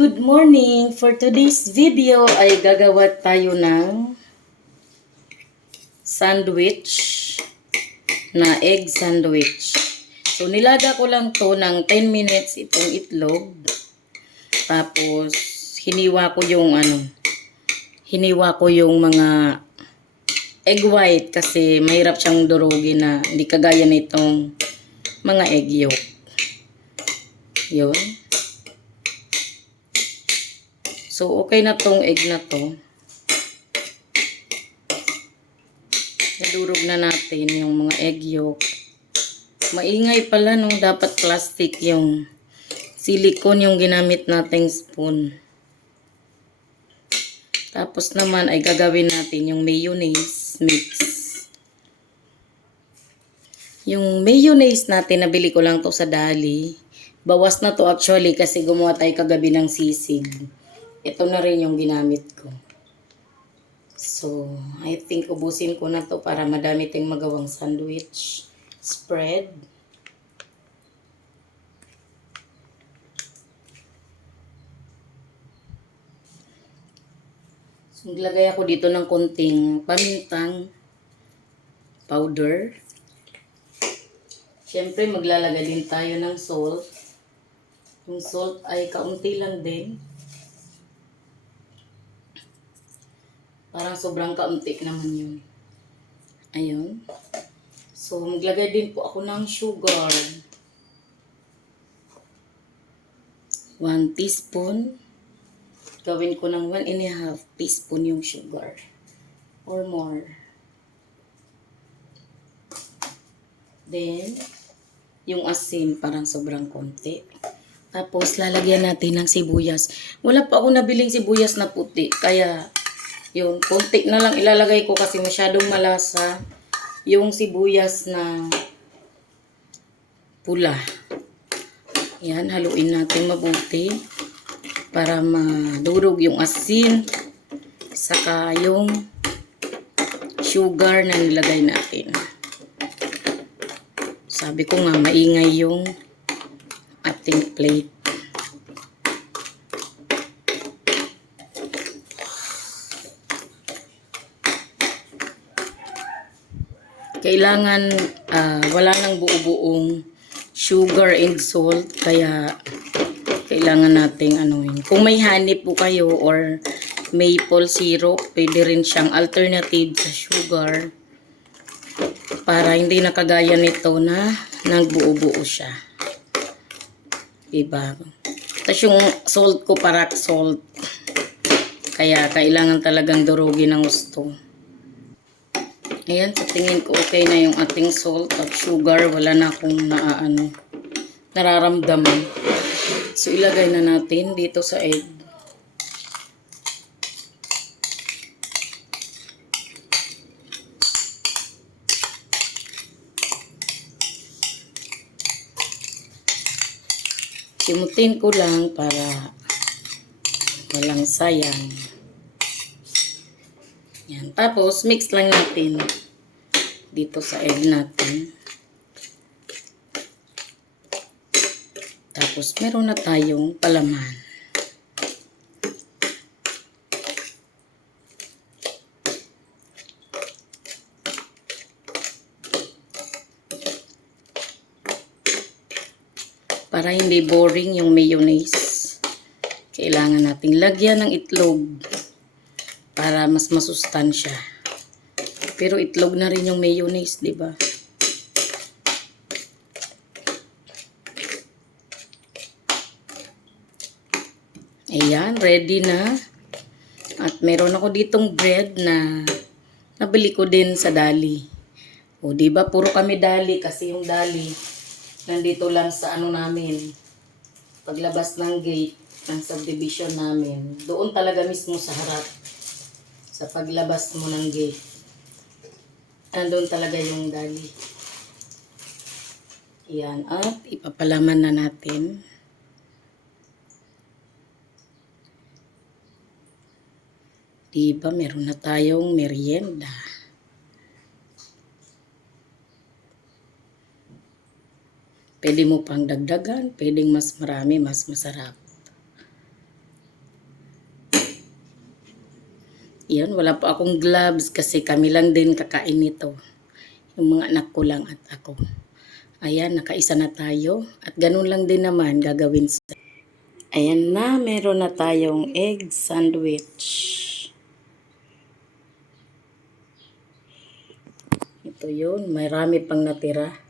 Good morning! For today's video ay gagawa tayo ng sandwich na egg sandwich. So nilaga ko lang to ng 10 minutes itong itlog. Tapos hiniwa ko yung mga egg white kasi mahirap siyang durugin na hindi kagaya nitong mga egg yolk. Yun. So, okay na tong egg na to. Nadurog na natin yung mga egg yolk. Maingay pala, no? Dapat plastic yung silicone yung ginamit nating spoon. Tapos naman ay gagawin natin yung mayonnaise mix. Yung mayonnaise natin, nabili ko lang to sa Dali. Bawas na to actually kasi gumawa tayo kagabi ng sisig. Ito na rin yung ginamit ko. So, I think ubusin ko na to para madami tayong magawang sandwich spread. So, naglagay ako dito ng konting pamintang powder. Siyempre, maglalagay din tayo ng salt. Yung salt ay kaunti lang din. Parang sobrang kaunti naman yun. Ayun. So, maglagay din po ako ng sugar. 1 teaspoon. Gawin ko ng 1.5 teaspoon yung sugar. Or more. Then, yung asin parang sobrang konti. Tapos, lalagyan natin ng sibuyas. Wala pa ako nabiling sibuyas na puti. Kaya, yun, konti na lang ilalagay ko kasi masyadong malasa yung sibuyas na pula. Yan, haluin natin mabuti para madurog yung asin saka yung sugar na nilagay natin. Sabi ko nga, maingay yung ating plate. Kailangan wala nang buo-buong sugar and salt, kaya kailangan nating anuin. Kung may honey po kayo or maple syrup, pwede rin siyang alternative sa sugar para hindi nakagaya nito na nagbuo-buo siya. Diba? Tapos yung salt ko, parak salt. Kaya kailangan talagang durugin ng gusto. Ayan, sa tingin ko okay na yung ating salt at sugar. Wala na akong nararamdaman. So, ilagay na natin dito sa egg. Simutin ko lang para walang sayang. Yan. Tapos, mix lang natin dito sa egg natin. Tapos, meron na tayong palaman. Para hindi boring yung mayonnaise, kailangan nating lagyan ng itlog para mas masustansya. Pero itlog na rin yung mayonnaise, di ba? Ayan, ready na. At meron ako ditong bread na nabili ko din sa Dali. O, di ba? Puro kami Dali kasi yung Dali nandito lang sa namin. Paglabas ng gate ng subdivision namin. Doon talaga mismo sa harap. Sa paglabas mo ng gate. Andun talaga yung Dali. Yan. At ipapalaman na natin. Diba, meron na tayong merienda. Pwede mo pang dagdagan, pwedeng mas marami, mas masarap. Yan, wala po akong gloves kasi kami lang din kakain nito. Yung mga anak ko lang at ako. Ayan, nakaisa na tayo. At ganun lang din naman gagawin sa... Ayan na, meron na tayong egg sandwich. Ito yun, marami pang natira.